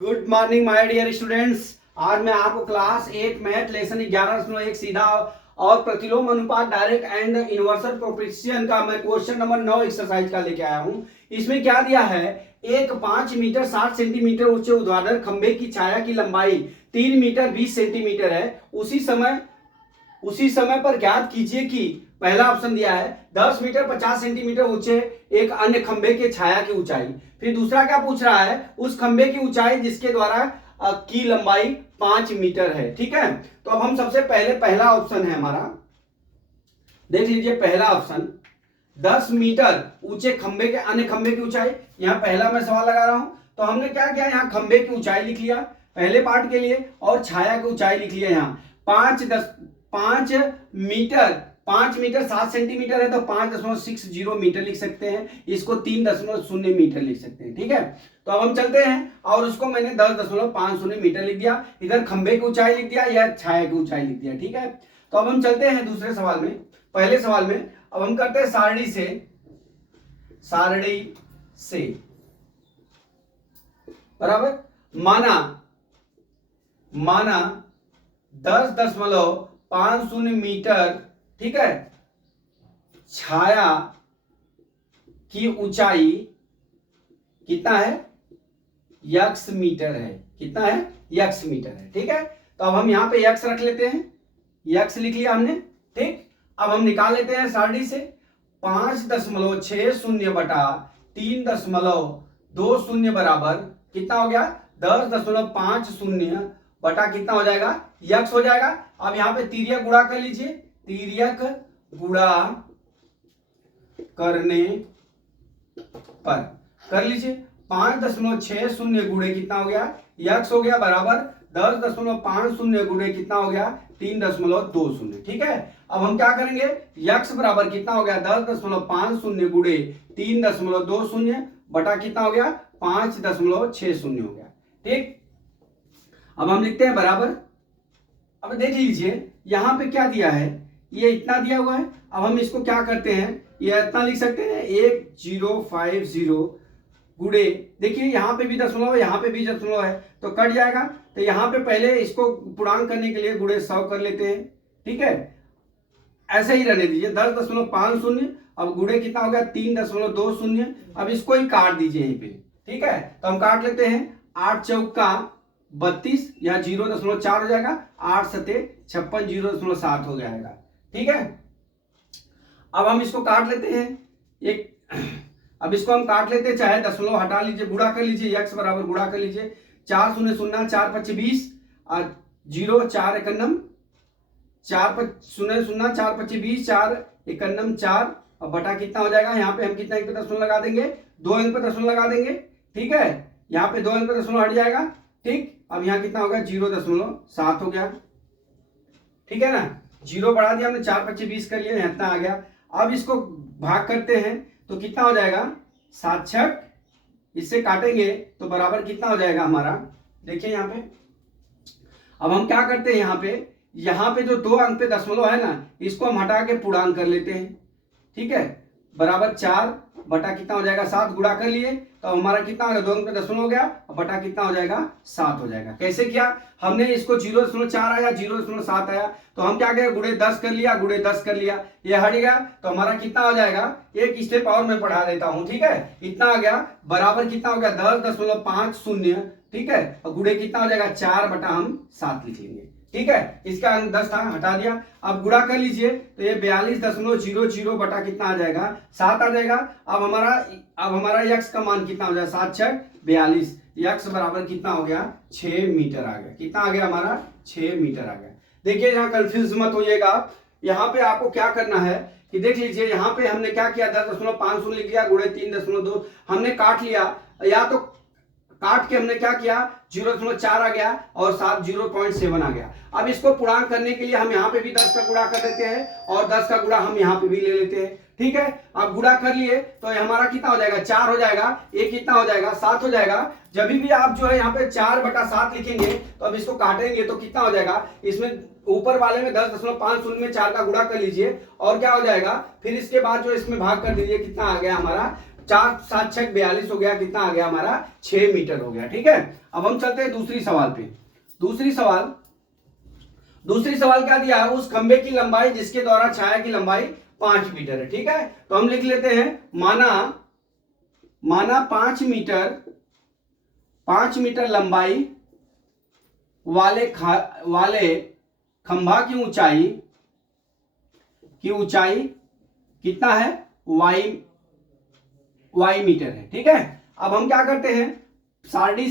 Good morning my dear students. आज मैं आपको क्लास 8 मैथ लेसन 11.1 सीधा और प्रतिलोम अनुपात डायरेक्ट एंड इनवर्सल प्रोपोर्शन का मैं क्वेश्चन नंबर 9 एक्सरसाइज का लेके आया हूं। इसमें क्या दिया है, एक 5 मीटर 60 सेंटीमीटर ऊंचे ऊर्ध्वाधर खंबे की छाया की लंबाई 3 मीटर 20 सेंटीमीटर है। उसी समय पर ज्ञात कीजिए कि पहला ऑप्शन दिया है 10 मीटर 50 सेंटीमीटर ऊंचे एक अन्य खंबे के छाया की ऊंचाई। फिर दूसरा क्या पूछ रहा है, उस खंबे की ऊंचाई जिसके द्वारा की लंबाई 5 मीटर है। ठीक है, तो अब हम सबसे पहले पहला ऑप्शन है हमारा, देख लीजिए पहला ऑप्शन 10 मीटर ऊंचे खंबे के अन्य खंबे की ऊंचाई। यहां पहला मैं सवाल लगा रहा हूं, तो हमने क्या किया, यहां खंबे की ऊंचाई लिख लिया पहले पार्ट के लिए और छाया की ऊंचाई लिख लिया। यहां 5 मीटर 7 सेंटीमीटर है तो 5.60 मीटर लिख सकते हैं, इसको 3.0 मीटर लिख सकते हैं। ठीक है, तो अब हम चलते हैं और उसको मैंने 10.50 मीटर लिख दिया, इधर खंबे की ऊंचाई लिख दिया या छाया की ऊंचाई लिख दिया। ठीक है, तो अब हम चलते हैं दूसरे सवाल में। पहले सवाल में अब हम करते हैं सारणी से बराबर माना 10.50 मीटर, ठीक है, छाया की ऊंचाई कितना है, यक्स मीटर है। कितना है, यक्स मीटर है। ठीक है, तो अब हम यहां पे यक्स रख लेते हैं, यक्स लिख लिया हमने। ठीक, अब हम निकाल लेते हैं सारणी से 5.60 बटा 3.20 बराबर कितना हो गया, 10.50 बटा कितना हो जाएगा, यक्स हो जाएगा। अब यहां पे तिर्यक गुणा कर लीजिए, तिर्यक गुणा करने पर कर लीजिए 5.60 गुणे कितना हो गया, यक्स हो गया बराबर 10.50 गुणे कितना हो गया, 3.20। ठीक है, अब हम क्या करेंगे, यक्स बराबर कितना हो गया, 10.50 गुणे 3.20 बटा कितना हो गया, 5.60 हो गया। ठीक, अब हम लिखते हैं बराबर। अब देख लीजिए यहां पे क्या दिया है, ये इतना दिया हुआ है। अब हम इसको क्या करते हैं, ये इतना लिख सकते हैं 1050 गुणे, देखिए यहां पे भी दशमलव है, यहां पे भी दशमलव है तो कट जाएगा। तो यहां पे पहले इसको पूर्णांक करने के लिए गुणे 100 कर लेते हैं। ठीक है, ऐसे ही रहने दीजिए 10.50। अब गुणे कितना हो गया, 3.20। अब इसको ही काट दीजिए यहीं पे। ठीक है, तो हम काट लेते हैं 8 चौका 32, या 0.4 हो जाएगा, 8 सते 56, 0.7 हो जाएगा। ठीक है, अब हम इसको काट लेते हैं अब इसको हम काट लेते हैं, चाहे दशमलव हटा लीजिए, गुणा कर लीजिए, x बराबर गुणा कर लीजिए 4 0 0 4 5 20 और 0 4 1 4 0 0 4 5 20 4 1 4 और बटा कितना हो जाएगा, यहाँ पे हम कितना अंक पे दशमलव लगा देंगे, 2 अंक पे दशमलव लगा देंगे। ठीक है, यहाँ पे 2 अंक पे दशमलव हट जाएगा। ठीक, अब यहाँ कितना होगा, 0.7 हो गया। ठीक है ना, 0 बढ़ा दिया हमने, 4 5 20 कर लिया, इतना आ गया। अब इसको भाग करते हैं तो कितना हो जाएगा, 7 6, इससे काटेंगे तो बराबर कितना हो जाएगा हमारा, देखिए यहाँ पे। अब हम क्या करते हैं, यहाँ पे जो 2 अंक पे दशमलव है ना, इसको हम हटा के पूर्णांक कर लेते हैं। ठीक है, बराबर 4 बटा कितना हो जाएगा, 7 गुणा कर लिए तो हमारा कितना हो गया, 2 अंक पे दशमलव हो गया और बटा कितना हो जाएगा, 7 हो जाएगा। कैसे किया हमने, इसको 0.4 आया, 0.7 आया तो हम क्या करें, गुणे 10 कर लिया, गुणे 10 कर लिया, ये हट गया तो हमारा कितना हो जाएगा, एक स्टेप और मैं पढ़ा देता हूं। ठीक है, इतना आ गया बराबर कितना हो गया, 10.50। ठीक है, और गुणे कितना हो जाएगा, 4 बटा हम 7 लिख लेंगे। ठीक है, इसका अंक 10 था, हटा दिया। अब गुणा कर लीजिए तो ये 42.00 बटा कितना आ जाएगा, 7 आ जाएगा। अब हमारा यक्स का मान कितना हो जाएगा, 7 6 42, यक्स बराबर कितना हो गया, 6 मीटर आ गया। कितना आ गया हमारा, 6 मीटर आ गया। देखिए यहाँ कंफ्यूज मत होइएगा, यहाँ पे आपको क्या करना है कि देख लीजिए, यहाँ पे हमने क्या किया, 10.50 लिख लिया, गुणे 3.2 हमने काट लिया, या तो काट के हमने क्या किया, 0.4 आ गया और 7 0.7 आ गया। अब इसको पूर्णांक करने के लिए हम यहाँ पे भी 10 का गुणा कर देते हैं और 10 का गुणा हम यहाँ पे भी ले लेते हैं। ठीक है, अब गुणा कर लिए तो हमारा कितना हो जाएगा, 4 हो जाएगा, एक कितना हो जाएगा, 7 हो जाएगा। जब भी आप जो है यहाँ पे 4 बटा 7 लिखेंगे तो अब इसको काटेंगे तो कितना हो जाएगा, इसमें ऊपर वाले में 10.50 में 4 का गुणा कर लीजिए और क्या हो जाएगा, फिर इसके बाद जो इसमें भाग कर दीजिए, कितना आ गया हमारा 4 7 6 42 हो गया, कितना आ गया हमारा 6 मीटर हो गया। ठीक है, अब हम चलते हैं दूसरी सवाल पे। दूसरी सवाल क्या दिया है, उस खंबे की लंबाई जिसके द्वारा छाया की लंबाई 5 मीटर है। ठीक है, तो हम लिख लेते हैं माना 5 मीटर लंबाई वाले खंभा की ऊंचाई कितना है, y मीटर है। ठीक है, अब हम क्या करते हैं, सारणी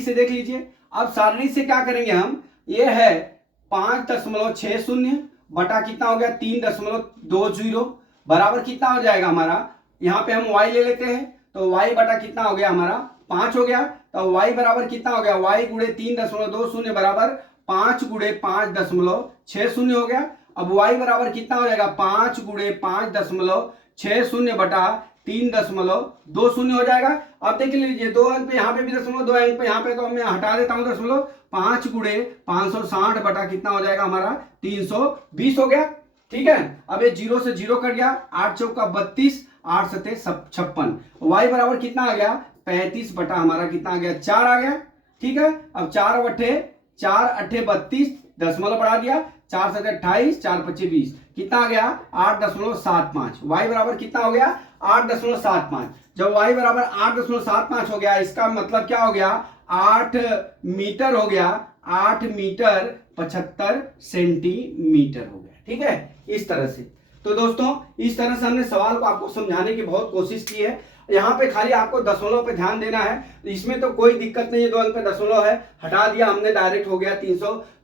से देख लीजिए। अब सारणी से क्या करेंगे हम, ये है 5.60 बटा कितना हो गया 3.20 बराबर कितना हो जाएगा हमारा, यहां पे हम y ले लेते हैं तो y बटा कितना हो गया हमारा 5 हो गया। तो y बराबर कितना हो गया, y गुणे 3.20 बराबर 5 गुणे 5.60 हो गया। अब y बराबर कितना हो जाएगा, 5 गुणे 5.60 बटा 3.20 हो जाएगा। अब देख लीजिए 2 अंक पे यहाँ पे भी दशमलव, 2 अंक पे यहाँ पे, तो मैं हटा देता हूं दशमलव। 5 गुणे 560 बटा कितना हो जाएगा हमारा 320 हो गया। ठीक है, अब ये 0 से 0 कट गया, 8 चौका 32, 8 सते 56, y बराबर कितना आ गया 35 बटा हमारा कितना आ गया 4 आ गया। ठीक है, अब 4 अट्ठे 32, दशमलव बढ़ा दिया, 4 सते 28, 4 पच्चे 20, कितना आ गया 8.75। y बराबर कितना हो गया 8.75। जब y बराबर 8.75 हो गया, इसका मतलब क्या हो गया 8 मीटर हो गया, 8 मीटर 75 सेंटीमीटर हो गया। ठीक है, इस तरह से। तो दोस्तों इस तरह से हमने सवाल को आपको समझाने की बहुत कोशिश की है। यहाँ पे खाली आपको दशमलव पे ध्यान देना है, इसमें तो कोई दिक्कत नहीं है, 2 अंक पे दशमलव है, हटा दिया हमने, डायरेक्ट हो गया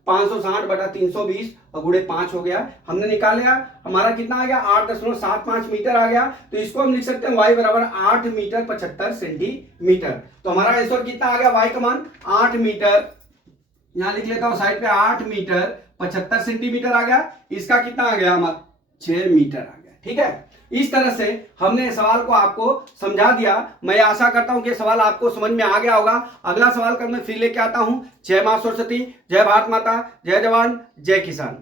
560 बटा 320 और गुणे 5 हो गया, हमने निकाल लिया, हमारा कितना आ गया 8.75 मीटर आ गया। तो इसको हम लिख सकते हैं y बराबर 8 मीटर 75 सेंटीमीटर। तो हमारा आंसर कितना आ गया, y का मान 8 मीटर, यहां लिख लेता हूं साइड पे 8 मीटर 75 सेंटीमीटर आ गया, इसका कितना आ गया हमारा 6 मीटर आ गया। ठीक है, इस तरह से हमने सवाल को आपको समझा दिया। मैं आशा करता हूं कि सवाल आपको समझ में आ गया होगा। अगला सवाल कल मैं फिर लेके आता हूं। जय मां सरस्वती, जय भारत माता, जय जवान, जय किसान।